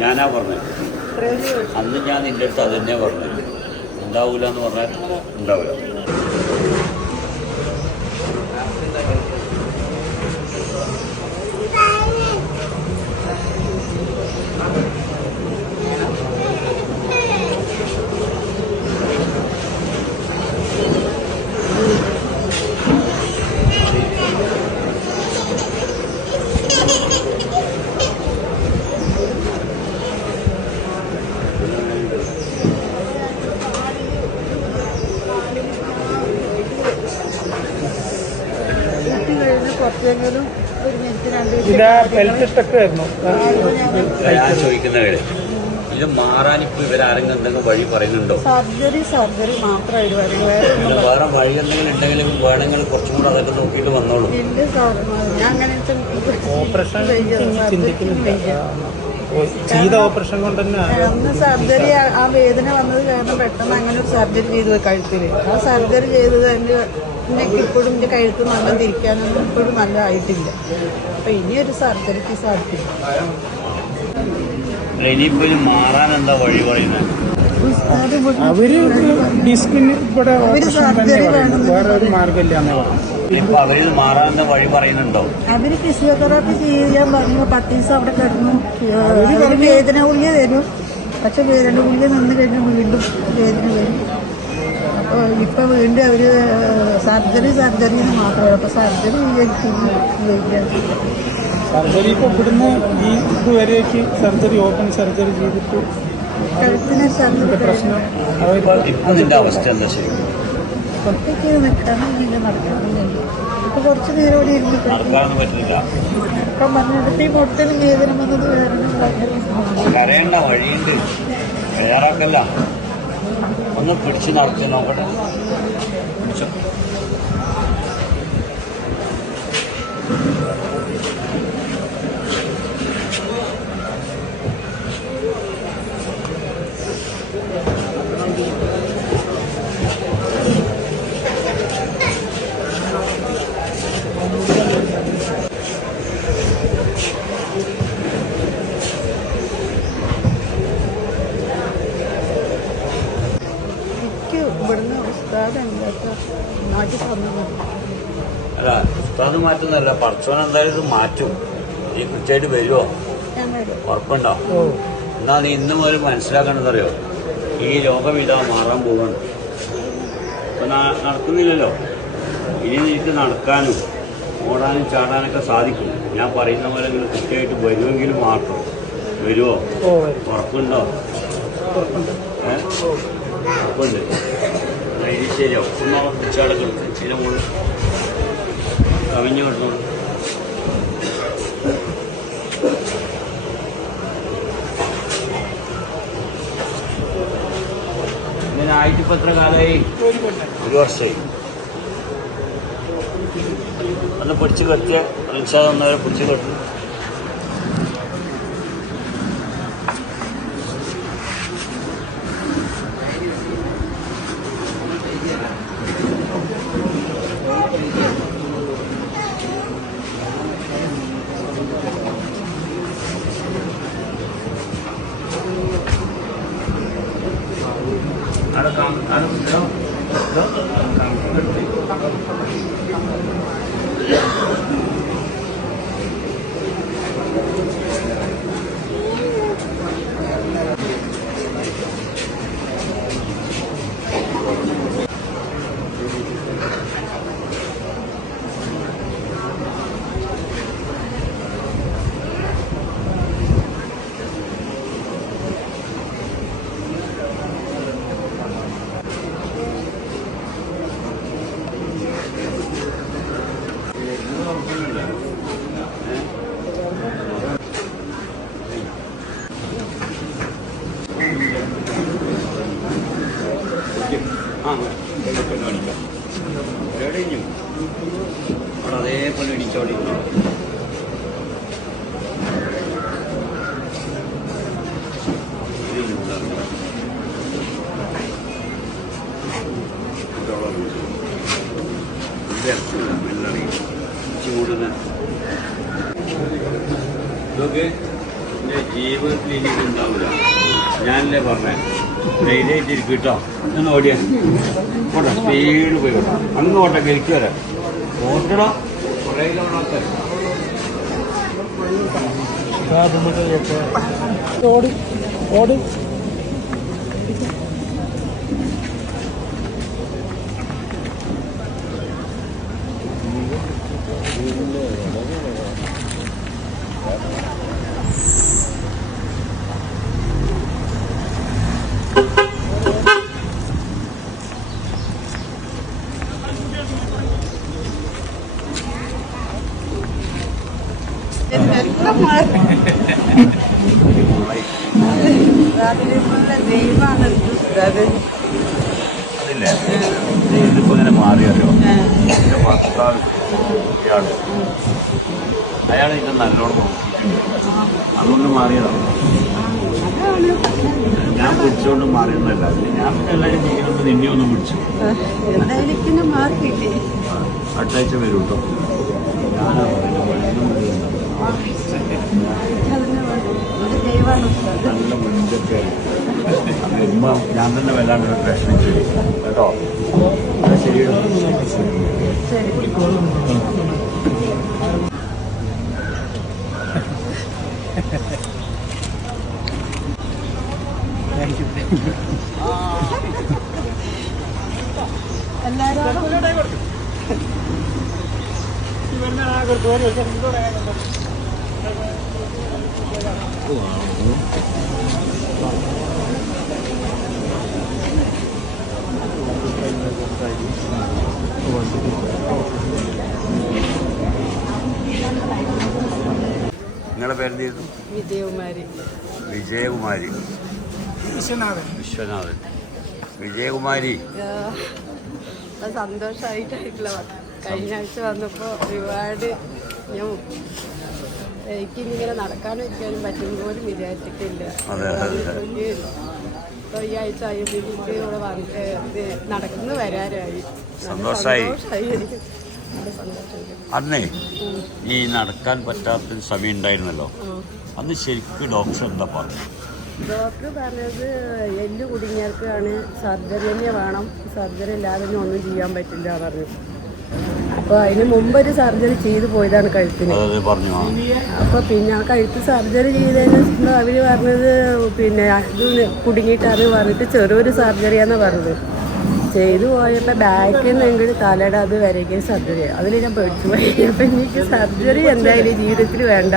ഞാനാ പറഞ്ഞത്. അന്ന് ഞാൻ നിൻ്റെ അടുത്ത് അത് തന്നെയാണ് പറഞ്ഞത്. ഉണ്ടാവില്ല എന്ന് പറഞ്ഞാൽ ഉണ്ടാവില്ല. ഞാൻ ചോദിക്കുന്ന കാര്യം ഇത് മാറാൻ ഇപ്പൊ ഇവരാരെങ്കിലും എന്തെങ്കിലും വഴി പറയുന്നുണ്ടോ? സർജറി മാത്രമായിട്ട് വേറെ വഴി എന്തെങ്കിലും ഉണ്ടെങ്കിലും വേണമെങ്കിൽ കുറച്ചും കൂടെ അതൊക്കെ നോക്കിയിട്ട് വന്നോളൂ. ചെയ്ത ഓപ്പറേഷൻ കൊണ്ട് തന്നെ അന്ന് സർജറി ആ വേദന വന്നത് കാരണം പെട്ടെന്ന് അങ്ങനെ ഒരു സർജറി ചെയ്തു കഴുത്തിൽ. ആ സർജറി ചെയ്തത് എനിക്ക് ഇപ്പോഴും എൻ്റെ കഴുത്ത് നല്ല തിരിക്കാനൊന്നും ഇപ്പോഴും നല്ല ആയിട്ടില്ല. അപ്പൊ ഇനിയൊരു സർജറിക്ക് സാധിക്കില്ല. ഇനിയിപ്പോ ഇത് മാറാൻ എന്താ വഴി പറയുന്നത്? അവര് ഡിസ്കിന് ഇവിടെ വേറെ ഒരു മാർഗമില്ല. ഇപ്പൊ അവരിത് മാറാൻ എന്താ വഴി പറയുന്നുണ്ടോ? അവര് ഫിസിയോതെറാപ്പി ചെയ്യാൻ പറഞ്ഞു. 10 ദിവസം അവിടെ കിടന്നു. അവര് വേദന ഗുളിക തരും. പക്ഷെ വേദന ഗുളിക നിന്ന് കഴിഞ്ഞാൽ വീണ്ടും വേദന വരും. അപ്പോൾ ഇപ്പൊ വീണ്ടും അവര് സർജറി മാത്രമേ. അപ്പൊ സർജറി സർജറി ഇപ്പൊ ഇവിടുന്ന് ഈ ഇതുവരേക്ക് സർജറി ഓപ്പൺ സർജറി ചെയ്തിട്ട് കഴുത്തിന് സർജറി പ്രശ്നം. അവസ്ഥ എന്താ ശരി? ഒറ്റയ്ക്ക് നിൽക്കാനില്ല, നടക്കാനില്ല. ഇപ്പൊ കുറച്ച് നേരം ഇവിടെ നടക്കാനൊന്നും പറ്റില്ല. ഇപ്പം പറഞ്ഞിട്ട് ഈ മുട്ടന് വേദന വന്നത് കരയേണ്ട വഴിയുണ്ട്. തയ്യാറാക്കല്ല. ഒന്ന് പിടിച്ച് നടത്തി നോക്കട്ടെ. ഇവിടുന്ന് അല്ല ഉസ്താദ് മാറ്റുന്നല്ല, പടച്ചോൻ എന്തായാലും ഇത് മാറ്റും. നീ കൃത്യമായിട്ട് വരുമോ? ഉറപ്പുണ്ടോ? എന്നാ നീ ഇന്ന് മുതൽ മനസ്സിലാക്കണമെന്നറിയോ, ഈ രോഗം ഇതാ മാറാൻ പോവാണ്. ഇപ്പൊ നടക്കുന്നില്ലല്ലോ. ഇനി നിനക്ക് നടക്കാനും ഓടാനും ചാടാനൊക്കെ സാധിക്കും. ഞാൻ പറയുന്ന പോലെ നിങ്ങൾ കൃത്യമായിട്ട് വരുമെങ്കിലും മാത്രം. വരുമോ? ഉറപ്പുണ്ടോ? ഉറപ്പുണ്ട്. ഇനി ശരിയാവും. ഒന്നാമത് പിടിച്ചാടൊക്കെ എടുത്ത് ചില മോള് കവിഞ്ഞു കിടന്നോളൂ. ഇങ്ങനായിട്ട് ഇപ്പൊ എത്ര കാലമായി? 1 വർഷമായി. ഒന്ന് പിടിച്ച് കെട്ടിയ റിക്ഷ ഒന്നവരെ പിടിച്ച് കെട്ടും. അതേപോലെ ഇടിച്ചോടി ചൂടുന്ന ഇതൊക്കെ ജീവിതം ജീവിതത്തിൽ എനിക്ക് ഉണ്ടാവില്ല. ഞാനല്ലേ പറഞ്ഞേ ധൈര്യമായിട്ട് ഇരിക്കും കേട്ടോ. ഒന്ന് ഓടിയാ പോട്ടെ, സ്പീഡ് പോയി അങ്ങ് പോട്ടെ, കരിക്ക് വരാം ഓട്ടടാ കുറേ കിലോമീറ്റർ. ഓട് ഓട് ദൈവമാണ് അത്. അതില്ലേ ഇതിപ്പോ ഇങ്ങനെ മാറിയല്ലോ. എൻ്റെ ഭർത്താവ് അയാൾ ഇത് നല്ലോണം നോക്കിയിട്ടുണ്ട്, അതുകൊണ്ട് മാറിയതാണ്. ഞാൻ പിടിച്ചുകൊണ്ട് മാറിയൊന്നുമല്ല. ഞാൻ എല്ലാവരും ചെയ്യുന്നത് നിന്നെ ഒന്ന് പിടിച്ചു. എന്തായാലും മാർക്കില്ലേ അടുത്ത ആഴ്ച വരും കേട്ടോ. ഞാനാ ദൈവമാണ്. നല്ല മുൻപൊക്കെ ഇമ്മ ഞാൻ തന്നെ വല്ലാണ്ട് വിഷമിച്ചു കേട്ടോ. ശരി നിങ്ങളുടെ പേരെന്തായിരുന്നു? വിജയകുമാരി. വിജയകുമാരി. വിശ്വനാഥൻ. വിശ്വനാഥൻ. വിജയകുമാരി, സന്തോഷമായിട്ടായിട്ടുള്ള കഴിഞ്ഞ ആഴ്ച വന്നപ്പോൾ ഒരുപാട് ഞാൻ എനിക്കിങ്ങനെ നടക്കാനും ഇരിക്കാനും പറ്റും പോലും വിചാരിച്ചിട്ടില്ല. അപ്പോൾ ഈ ആഴ്ച ആയപ്പോഴേക്ക് ഇവിടെ വന്ന് നടക്കുന്നു വരാറായി. സന്തോഷമായി. എനിക്ക് നല്ല സന്തോഷമുണ്ട്. അന്നേ ഈ നടക്കാൻ പറ്റാത്തൊരു സമയം ഉണ്ടായിരുന്നല്ലോ, അന്ന് ശരിക്കും ഡോക്ടർ എന്താ പറഞ്ഞു? ഡോക്ടർ പറഞ്ഞത് എല്ല് കുടുങ്ങിയവർക്കാണ് സർജറി തന്നെ വേണം, സർജറി ഇല്ലാതെ ഒന്നും ചെയ്യാൻ പറ്റില്ല പറഞ്ഞു. അപ്പോൾ അതിന് മുമ്പൊരു സർജറി ചെയ്തു പോയതാണ് കഴുത്തിന്. അപ്പോൾ പിന്നെ ആ കഴുത്ത് സർജറി ചെയ്തതിന് അവർ പറഞ്ഞത് പിന്നെ ഇത് കുടുങ്ങിയിട്ടാണ് പറഞ്ഞിട്ട് ചെറിയൊരു സർജറിയാണെന്ന് പറഞ്ഞത്. ചെയ്തു പോയപ്പോൾ ബാക്കിൽ നിന്നെങ്കിൽ തലയുടെ അത് വരയ്ക്ക് സർജറി. അതിൽ ഞാൻ പേടിച്ചു പോയി. അപ്പം എനിക്ക് സർജറി എന്തായാലും ജീവിതത്തിൽ വേണ്ട.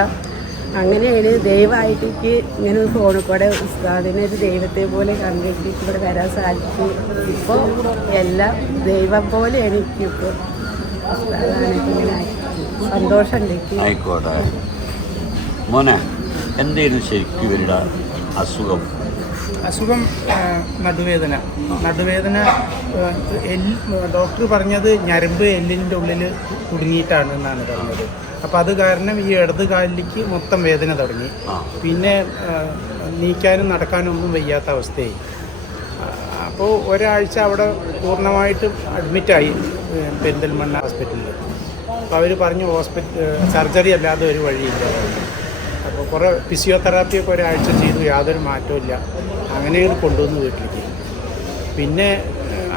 അങ്ങനെയാണ് ദൈവമായിട്ടേക്ക് ഇങ്ങനെ ഫോണിൽ കൂടെ ഉസ്താദിനെ ഒരു ദൈവത്തെ പോലെ കണ്ടിട്ട് ഇവിടെ വരാൻ സാധിച്ചു. ഇപ്പോൾ എല്ലാം ദൈവം പോലെ എനിക്കിപ്പോൾ ഉസ്താദാണിങ്ങനെ സന്തോഷമുണ്ട്. ആയിക്കോട്ടെ മോനെ, എന്തായിരുന്നു ശരിക്കും ഇവരുടെ അസുഖം? അസുഖം നടുവേദന. ഡോക്ടർ പറഞ്ഞത് ഞരമ്പ് എല്ലിൻ്റെ ഉള്ളിൽ കുടുങ്ങിയിട്ടാണ് എന്നാണ് പറഞ്ഞത്. അപ്പോൾ അത് കാരണം ഈ ഇടത് കാലിലേക്ക് മൊത്തം വേദന തുടങ്ങി. പിന്നെ നീക്കാനും നടക്കാനും ഒന്നും വയ്യാത്ത അവസ്ഥയായി. അപ്പോൾ ഒരാഴ്ച അവിടെ പൂർണ്ണമായിട്ടും അഡ്മിറ്റായി പെരിന്തൽമണ്ണ ഹോസ്പിറ്റലിൽ. അപ്പോൾ അവർ പറഞ്ഞു സർജറി അല്ലാതെ ഒരു വഴിയില്ല. അപ്പോൾ കുറേ ഫിസിയോതെറാപ്പിയൊക്കെ ഒരാഴ്ച ചെയ്തു, യാതൊരു മാറ്റവും ഇല്ല. അങ്ങനെ കൊണ്ടുവന്നു വീട്ടിലേക്ക്. പിന്നെ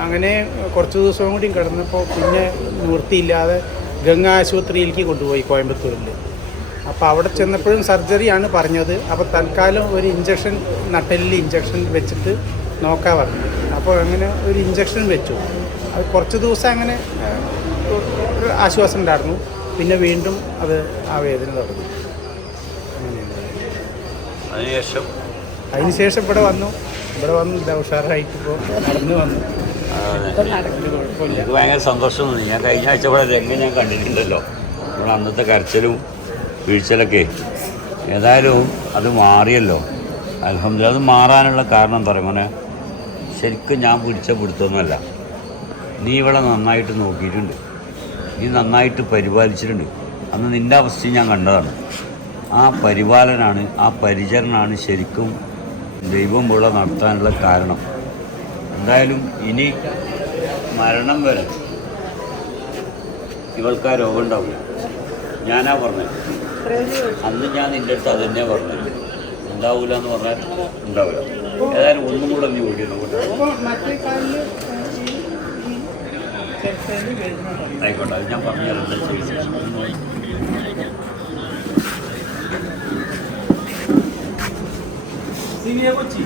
അങ്ങനെ കുറച്ച് ദിവസം കൂടി കിടന്നപ്പോൾ പിന്നെ നിവൃത്തിയില്ലാതെ ഗംഗ ആശുപത്രിയിലേക്ക് കൊണ്ടുപോയി കോയമ്പത്തൂരിൽ. അപ്പോൾ അവിടെ ചെന്നപ്പോഴും സർജറിയാണ് പറഞ്ഞത്. അപ്പോൾ തൽക്കാലം ഒരു ഇഞ്ചക്ഷൻ, നട്ടെല്ലിൽ ഇഞ്ചക്ഷൻ വെച്ചിട്ട് നോക്കാൻ പറഞ്ഞു. അപ്പോൾ അങ്ങനെ ഒരു ഇഞ്ചക്ഷൻ വെച്ചു. അത് കുറച്ച് ദിവസം അങ്ങനെ ഒരു ആശ്വാസം ഉണ്ടായിരുന്നു. പിന്നെ വീണ്ടും അത് ആ വേദന തുടങ്ങി. അതിനുശേഷം ഇവിടെ വന്നു ഉഷാറായിട്ട് ഇപ്പോൾ നടന്നു വന്നു. എനിക്ക് ഭയങ്കര സന്തോഷം തോന്നി. ഞാൻ കഴിഞ്ഞ ആഴ്ച ഇവിടെ രംഗം ഞാൻ കണ്ടിട്ടുണ്ടല്ലോ, നമ്മുടെ അന്നത്തെ കരച്ചിലും വീഴ്ചലൊക്കെ. ഏതായാലും അത് മാറിയല്ലോ, അൽഹംദുലില്ലാ. അത് മാറാനുള്ള കാരണം എന്താ പറയുക മോനെ, ശരിക്കും ഞാൻ പിടിച്ച പിടുത്തൊന്നുമല്ല. നീ ഇവിടെ നന്നായിട്ട് നോക്കിയിട്ടുണ്ട്, നീ നന്നായിട്ട് പരിപാലിച്ചിട്ടുണ്ട്. അന്ന് നിൻ്റെ അവസ്ഥയും ഞാൻ കണ്ടതാണ്. ആ പരിപാലനാണ്, ആ പരിചരണമാണ് ശരിക്കും ദൈവം ഇവിടെ നടത്താനുള്ള കാരണം. എന്തായാലും ഇനി മരണം വരെ ഇവൾക്ക് ആ രോഗം ഉണ്ടാവില്ല. ഞാനാ പറഞ്ഞത് അന്ന്, ഞാൻ നിൻ്റെ അടുത്ത് അത് തന്നെയാണ് പറഞ്ഞത്. ഉണ്ടാവില്ല എന്ന് പറഞ്ഞാൽ ഉണ്ടാവില്ല. ഏതായാലും ഒന്നും കൂടെ നീ ഓടിക്കണം കേട്ടോ. അപ്പോൾ മറ്റേ കാലിൽ വേദന തുടങ്ങി. ആയിക്കോട്ടെ, അത് ഞാൻ പറഞ്ഞുതരാം. സിവിയ കൊച്ചി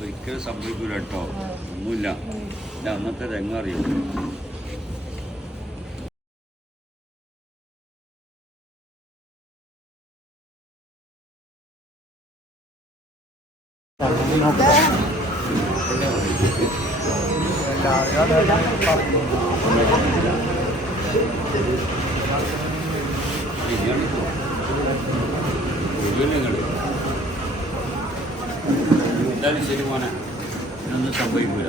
ഒരിക്കലും സംഭവിക്കൂല കേട്ടോ, ഒന്നുമില്ല. എൻ്റെ അന്നത്തെ രംഗം അറിയും. എന്തായാലും ശരി മോനെ, ഇതൊന്നും സംഭവിക്കൂല.